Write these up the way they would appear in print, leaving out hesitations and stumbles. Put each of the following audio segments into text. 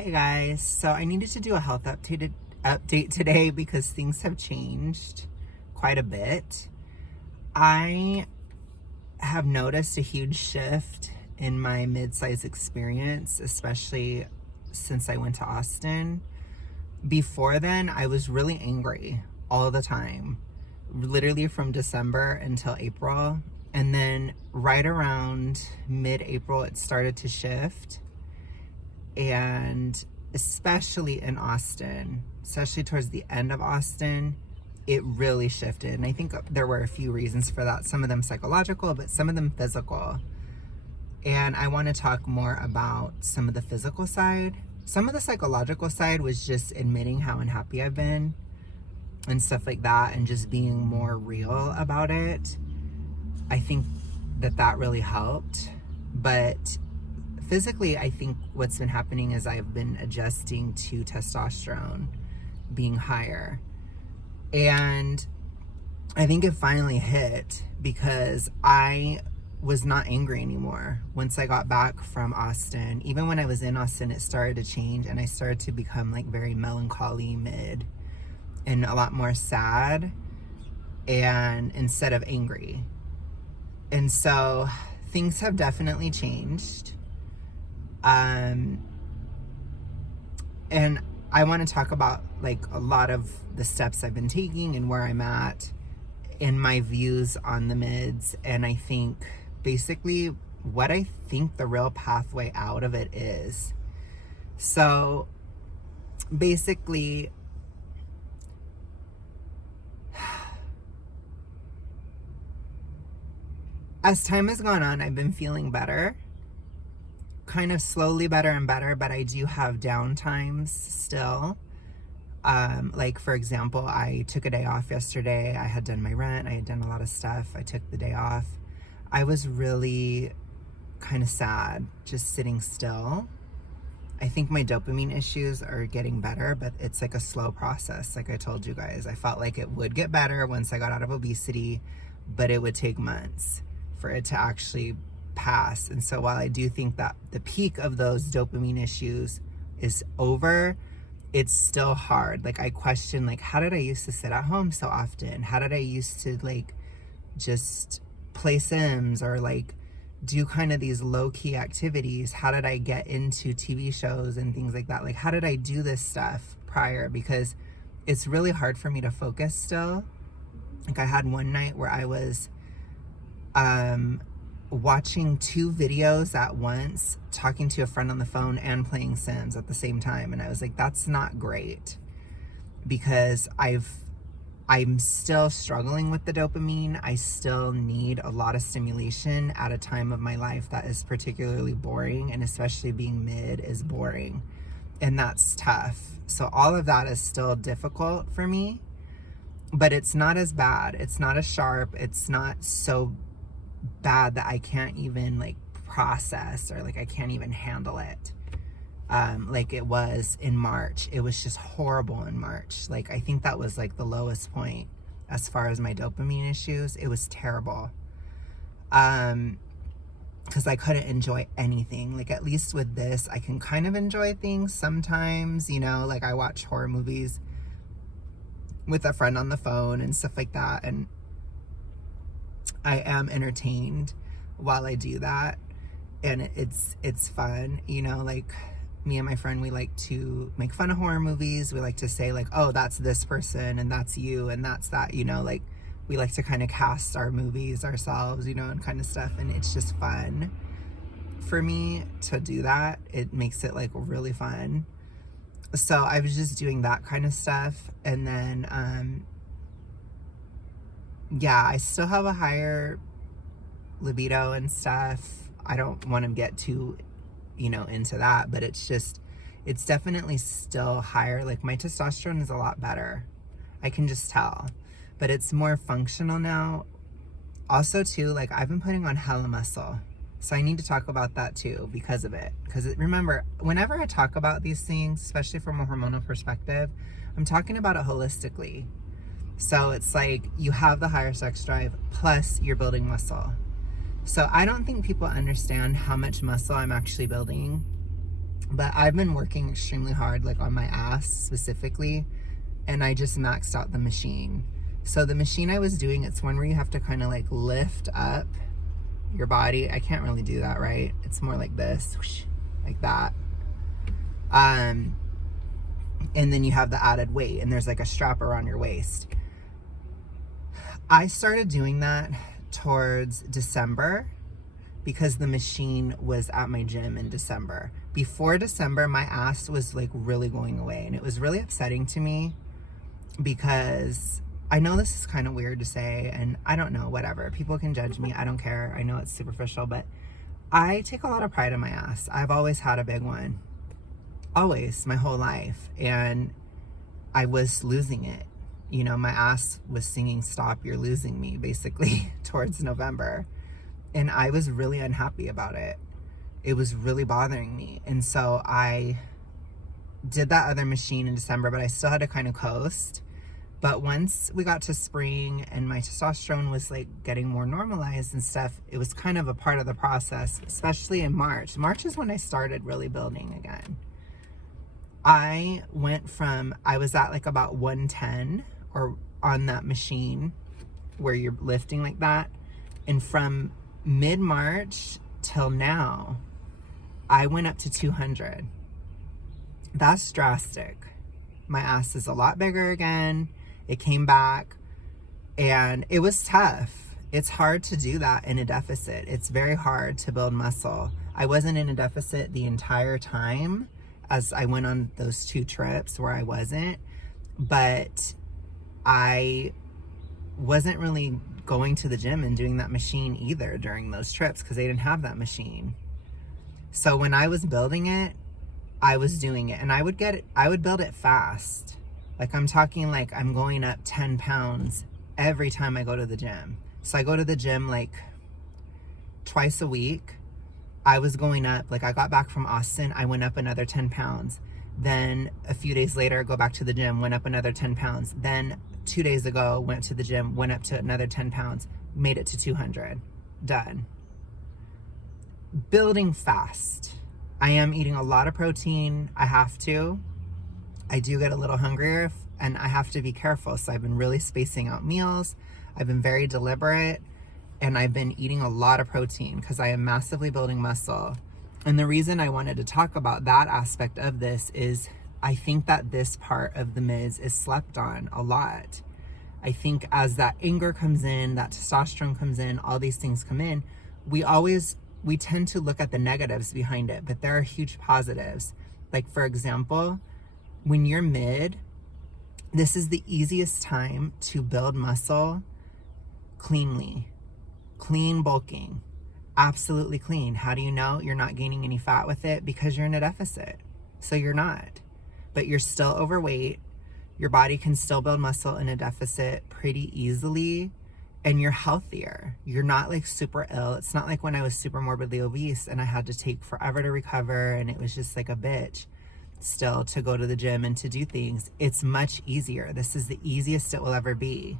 Hey guys, so I needed to do a health update today because things have changed quite a bit. I have noticed a huge shift in my mid-size experience, especially since I went to Austin. Before then, I was really angry all the time, literally from December until April. And then right around mid-April, it started to shift. And especially in Austin, especially towards the end of Austin, it really shifted. And I think there were a few reasons for that. Some of them psychological, but some of them physical. And I want to talk more about some of the physical side. Some of the psychological side was just admitting how unhappy I've been and stuff like that, and just being more real about it. I think that really helped. But physically, I think what's been happening is I've been adjusting to testosterone being higher. And I think it finally hit because I was not angry anymore once I got back from Austin. Even when I was in Austin, it started to change, and I started to become like very melancholy mid and a lot more sad, and instead of angry. And so things have definitely changed. And I want to talk about like a lot of the steps I've been taking and where I'm at and my views on the mids. And I think basically what I think the real pathway out of it is. So basically, as time has gone on, I've been feeling better. Kind of slowly better and better, but I do have down times still. Like for example, I took a day off yesterday. I had done my rent. I had done a lot of stuff. I took the day off. I was really kind of sad just sitting still. I think my dopamine issues are getting better, but it's like a slow process. Like I told you guys, I felt like it would get better once I got out of obesity, but it would take months for it to actually pass. And so while I do think that the peak of those dopamine issues is over, it's still hard. Like I question, like, how did I used to sit at home so often? How did I used to like just play Sims or like do kind of these low-key activities? How did I get into TV shows and things like that? Like, how did I do this stuff prior? Because it's really hard for me to focus still. Like I had one night where I was watching two videos at once, talking to a friend on the phone and playing Sims at the same time. And I was like, that's not great, because I'm still struggling with the dopamine. I still need a lot of stimulation at a time of my life that is particularly boring, and especially being mid is boring. And that's tough. So all of that is still difficult for me, but it's not as bad. It's not as sharp. It's not so bad that I can't even like process, or like I can't even handle it. Like it was in March. It was just horrible in March. Like I think that was like the lowest point as far as my dopamine issues. It was terrible. Because I couldn't enjoy anything. Like at least with this, I can kind of enjoy things sometimes, you know, like I watch horror movies with a friend on the phone and stuff like that, and I am entertained while I do that, and it's fun, you know. Like me and my friend, we like to make fun of horror movies. We like to say like, oh, that's this person and that's you and that's that, you know. Like we like to kind of cast our movies ourselves, you know, and kind of stuff, and it's just fun for me to do that. It makes it like really fun. So I was just doing that kind of stuff, and then yeah, I still have a higher libido and stuff. I don't want to get too, you know, into that, but it's definitely still higher. Like my testosterone is a lot better. I can just tell, but it's more functional now. Also too, like I've been putting on hella muscle. So I need to talk about that too because of it. Because remember, whenever I talk about these things, especially from a hormonal perspective, I'm talking about it holistically. So it's like you have the higher sex drive plus you're building muscle. So I don't think people understand how much muscle I'm actually building. But I've been working extremely hard, like on my ass specifically, and I just maxed out the machine. So the machine I was doing, it's one where you have to kind of like lift up your body. I can't really do that, right? It's more like this, whoosh, like that. And then you have the added weight, and there's like a strap around your waist. I started doing that towards December because the machine was at my gym in December. Before December, my ass was like really going away, and it was really upsetting to me because I know this is kind of weird to say, and I don't know, whatever. People can judge me. I don't care. I know it's superficial, but I take a lot of pride in my ass. I've always had a big one. Always, my whole life. And I was losing it. You know, my ass was singing, "Stop, you're losing me," basically, towards November. And I was really unhappy about it. It was really bothering me. And so I did that other machine in December, but I still had to kind of coast. But once we got to spring and my testosterone was like getting more normalized and stuff, it was kind of a part of the process, especially in March. March is when I started really building again. I went from, I was at like about 110 or on that machine where you're lifting like that. And from mid-March till now, I went up to 200. That's drastic. My ass is a lot bigger again. It came back and it was tough. It's hard to do that in a deficit. It's very hard to build muscle. I wasn't in a deficit the entire time as I went on those 2 trips where I wasn't, but I wasn't really going to the gym and doing that machine either during those trips because they didn't have that machine. So when I was building it, I was doing it, and I would build it fast. Like I'm talking like I'm going up 10 pounds every time I go to the gym. So I go to the gym like twice a week. I was going up, like I got back from Austin, I went up another 10 pounds. Then a few days later, I go back to the gym, went up another 10 pounds. Then 2 days ago, went to the gym, went up to another 10 pounds, made it to 200. Done. Building fast. I am eating a lot of protein. I have to. I do get a little hungrier and I have to be careful. So I've been really spacing out meals. I've been very deliberate and I've been eating a lot of protein because I am massively building muscle. And the reason I wanted to talk about that aspect of this is I think that this part of the mids is slept on a lot. I think as that anger comes in, that testosterone comes in, all these things come in, we tend to look at the negatives behind it, but there are huge positives. Like for example, when you're mid, this is the easiest time to build muscle cleanly. Clean bulking. Absolutely clean. How do you know you're not gaining any fat with it? Because you're in a deficit. So you're not. But you're still overweight. Your body can still build muscle in a deficit pretty easily. And you're healthier. You're not like super ill. It's not like when I was super morbidly obese and I had to take forever to recover and it was just like a bitch still to go to the gym and to do things. It's much easier. This is the easiest it will ever be.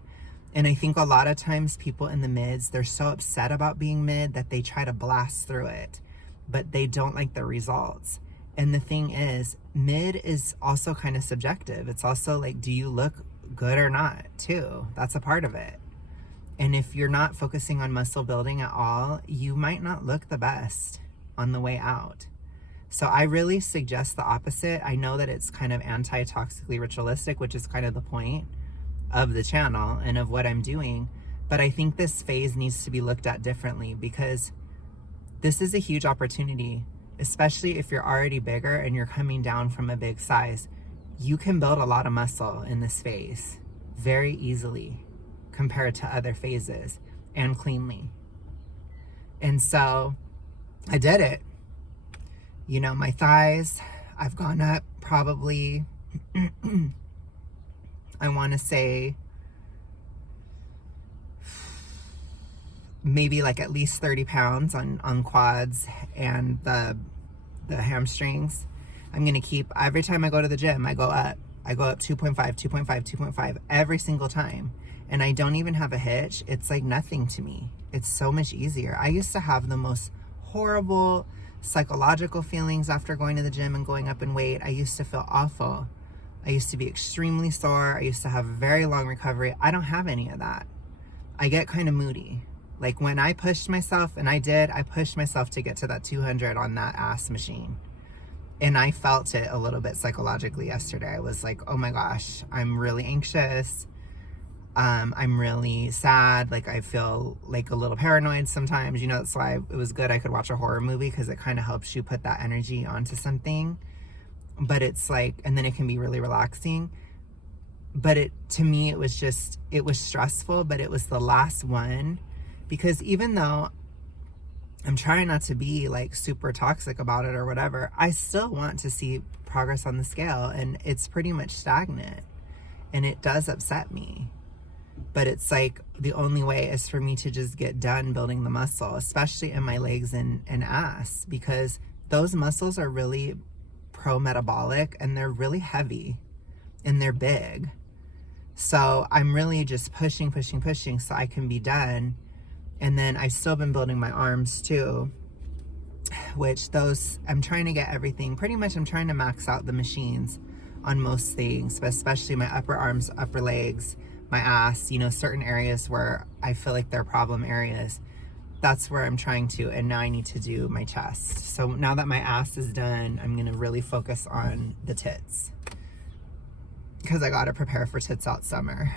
And I think a lot of times people in the mids, they're so upset about being mid that they try to blast through it, but they don't like the results. And the thing is, mid is also kind of subjective. It's also like, do you look good or not too? That's a part of it. And if you're not focusing on muscle building at all, you might not look the best on the way out. So I really suggest the opposite. I know that it's kind of anti-toxically ritualistic, which is kind of the point of the channel and of what I'm doing. But I think this phase needs to be looked at differently because this is a huge opportunity, especially if you're already bigger and you're coming down from a big size. You can build a lot of muscle in this phase very easily compared to other phases and cleanly. And so I did it. You know, my thighs, I've gone up probably, I want to say maybe like at least 30 pounds on quads and the hamstrings. I'm going to keep, every time I go to the gym, I go up 2.5, 2.5, 2.5 every single time. And I don't even have a hitch. It's like nothing to me. It's so much easier. I used to have the most horrible psychological feelings after going to the gym and going up in weight. I used to feel awful. I used to be extremely sore. I used to have very long recovery. I don't have any of that. I get kind of moody. Like when I pushed myself, and I pushed myself to get to that 200 on that ass machine. And I felt it a little bit psychologically yesterday. I was like, oh my gosh, I'm really anxious. I'm really sad. Like I feel like a little paranoid sometimes. You know, that's why it was good I could watch a horror movie, because it kind of helps you put that energy onto something. But it's like, and then it can be really relaxing. But to me, it was stressful, but it was the last one. Because even though I'm trying not to be like super toxic about it or whatever, I still want to see progress on the scale, and it's pretty much stagnant, and it does upset me. But it's like the only way is for me to just get done building the muscle, especially in my legs and ass, because those muscles are really pro-metabolic, and they're really heavy, and they're big. So I'm really just pushing so I can be done. And then I've still been building my arms too, which those, I'm trying to get everything. Pretty much I'm trying to max out the machines on most things, but especially my upper arms, upper legs, my ass, you know, certain areas where I feel like they're problem areas. That's where I'm trying to, and now I need to do my chest. So now that my ass is done, I'm gonna really focus on the tits, because I gotta prepare for tits out summer.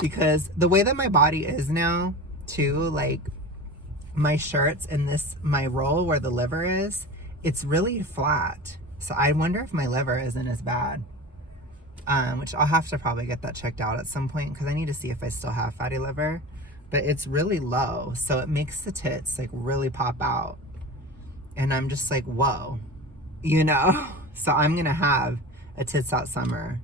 Because the way that my body is now too, like my shirts and this, my roll where the liver is, it's really flat. So I wonder if my liver isn't as bad. Which I'll have to probably get that checked out at some point, because I need to see if I still have fatty liver. But it's really low, so it makes the tits like really pop out. And I'm just like, whoa, you know? So I'm gonna have a tits out summer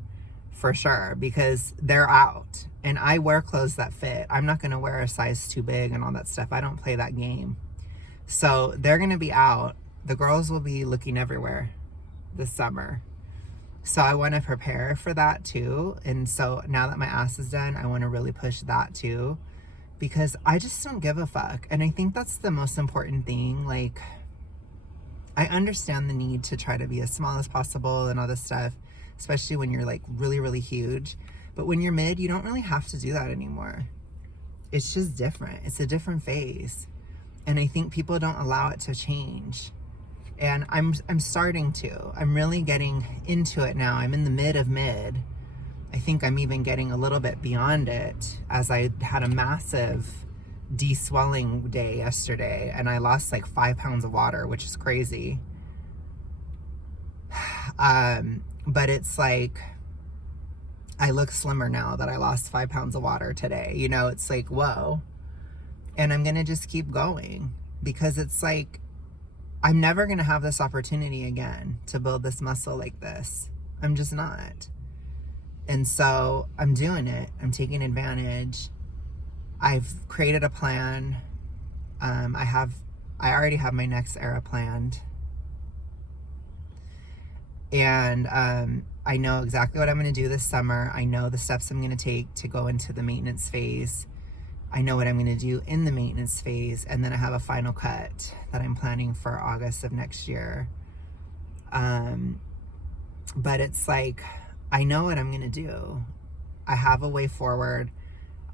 for sure, because they're out. And I wear clothes that fit. I'm not gonna wear a size too big and all that stuff. I don't play that game. So they're gonna be out. The girls will be looking everywhere this summer. So I want to prepare for that too. And so now that my ass is done, I want to really push that too, because I just don't give a fuck. And I think that's the most important thing. Like, I understand the need to try to be as small as possible and all this stuff, especially when you're like really, really huge. But when you're mid, you don't really have to do that anymore. It's just different. It's a different phase. And I think people don't allow it to change. And I'm starting to. I'm really getting into it now. I'm in the mid of mid. I think I'm even getting a little bit beyond it, as I had a massive de-swelling day yesterday, and I lost like 5 pounds of water, which is crazy. But it's like, I look slimmer now that I lost 5 pounds of water today. You know, it's like, whoa. And I'm gonna just keep going, because it's like, I'm never going to have this opportunity again to build this muscle like this. I'm just not. And so I'm doing it. I'm taking advantage. I've created a plan. I already have my next era planned. And I know exactly what I'm going to do this summer. I know the steps I'm going to take to go into the maintenance phase. I know what I'm going to do in the maintenance phase, and then I have a final cut that I'm planning for August of next year. But it's like, I know what I'm going to do. I have a way forward.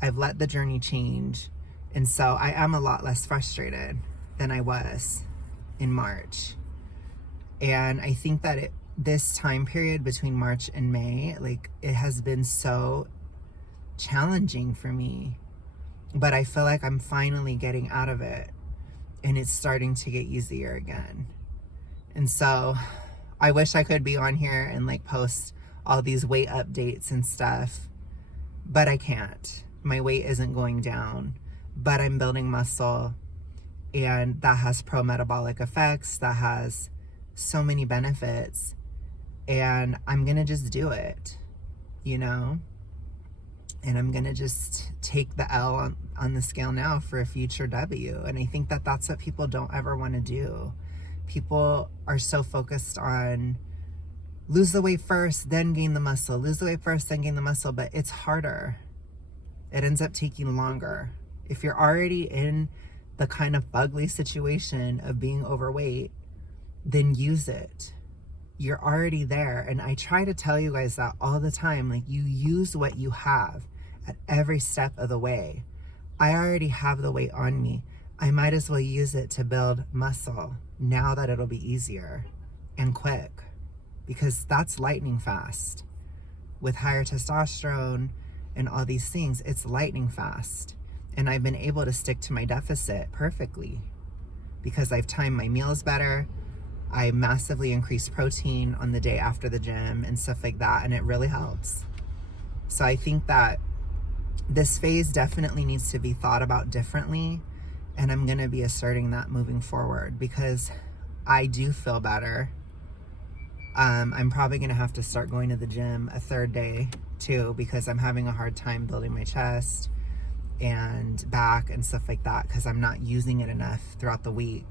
I've let the journey change. And so I am a lot less frustrated than I was in March. And I think that this time period between March and May, like, it has been so challenging for me. But I feel like I'm finally getting out of it, and it's starting to get easier again. And so I wish I could be on here and like post all these weight updates and stuff, but I can't. My weight isn't going down, but I'm building muscle, and that has pro-metabolic effects. That has so many benefits, and I'm gonna just do it, you know? And I'm going to just take the L on the scale now for a future W. And I think that that's what people don't ever want to do. People are so focused on lose the weight first, then gain the muscle. Lose the weight first, then gain the muscle. But it's harder. It ends up taking longer. If you're already in the kind of ugly situation of being overweight, then use it. You're already there. And I try to tell you guys that all the time. Like, you use what you have at every step of the way. I already have the weight on me. I might as well use it to build muscle now that it'll be easier and quick, because that's lightning fast. With higher testosterone and all these things, it's lightning fast. And I've been able to stick to my deficit perfectly because I've timed my meals better. I massively increase protein on the day after the gym and stuff like that, and it really helps. So I think that this phase definitely needs to be thought about differently, and I'm gonna be asserting that moving forward because I do feel better. I'm probably gonna have to start going to the gym a third day too, because I'm having a hard time building my chest and back and stuff like that because I'm not using it enough throughout the week.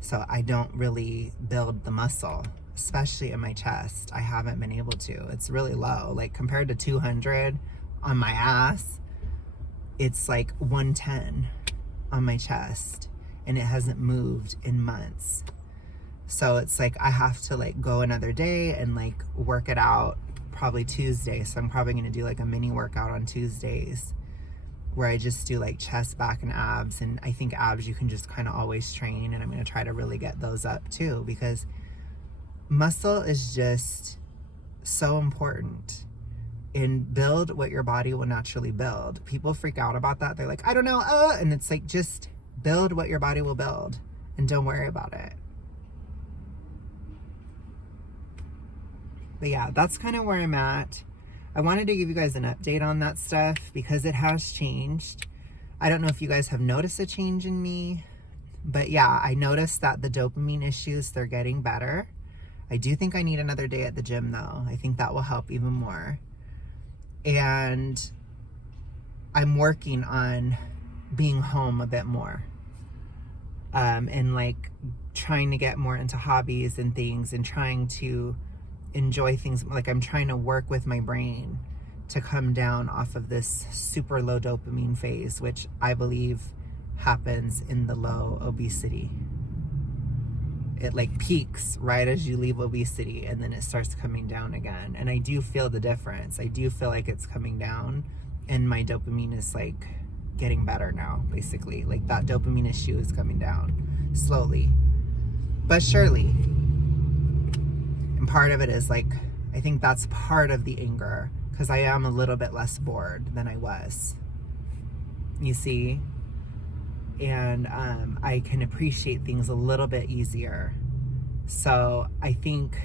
So I don't really build the muscle, especially in my chest. I haven't been able to. It's really low. Like, compared to 200 on my ass, it's like 110 on my chest, and it hasn't moved in months. So it's like I have to like go another day and like work it out, probably Tuesday. So I'm probably gonna do like a mini workout on Tuesdays where I just do like chest, back, and abs. And I think abs you can just kind of always train, and I'm gonna try to really get those up too, because muscle is just so important. And build what your body will naturally build. People freak out about that. They're like, I don't know, and it's like, just build what your body will build and don't worry about it. But yeah, that's kind of where I'm at. I wanted to give you guys an update on that stuff because it has changed. I don't know if you guys have noticed a change in me, but yeah, I noticed that the dopamine issues, they're getting better. I do think I need another day at the gym though. I think that will help even more. And I'm working on being home a bit more. And like trying to get more into hobbies and things and trying to enjoy things. Like, I'm trying to work with my brain to come down off of this super low dopamine phase, which I believe happens in the low obesity. It like peaks right as you leave obesity, and then it starts coming down again. And I do feel the difference. I do feel like it's coming down, and my dopamine is like getting better now, basically. Like, that dopamine issue is coming down slowly but surely. And part of it is like, I think that's part of the anger, because I am a little bit less bored than I was, you see? And I can appreciate things a little bit easier. So I think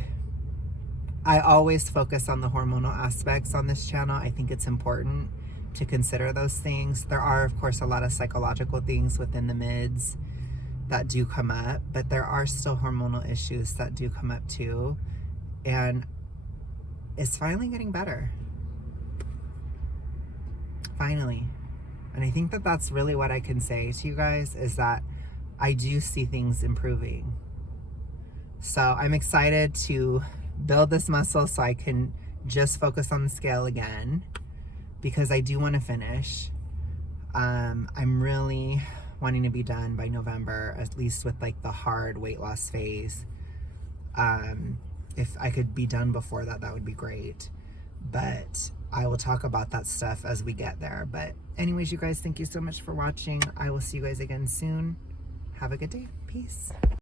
I always focus on the hormonal aspects on this channel. I think it's important to consider those things. There are, of course, a lot of psychological things within the mids that do come up, but there are still hormonal issues that do come up too. And it's finally getting better. Finally. And I think that that's really what I can say to you guys, is that I do see things improving. So I'm excited to build this muscle so I can just focus on the scale again, because I do want to finish. I'm really wanting to be done by November, at least with like the hard weight loss phase. If I could be done before that, that would be great. But I will talk about that stuff as we get there. But anyways, you guys, thank you so much for watching. I will see you guys again soon. Have a good day. Peace.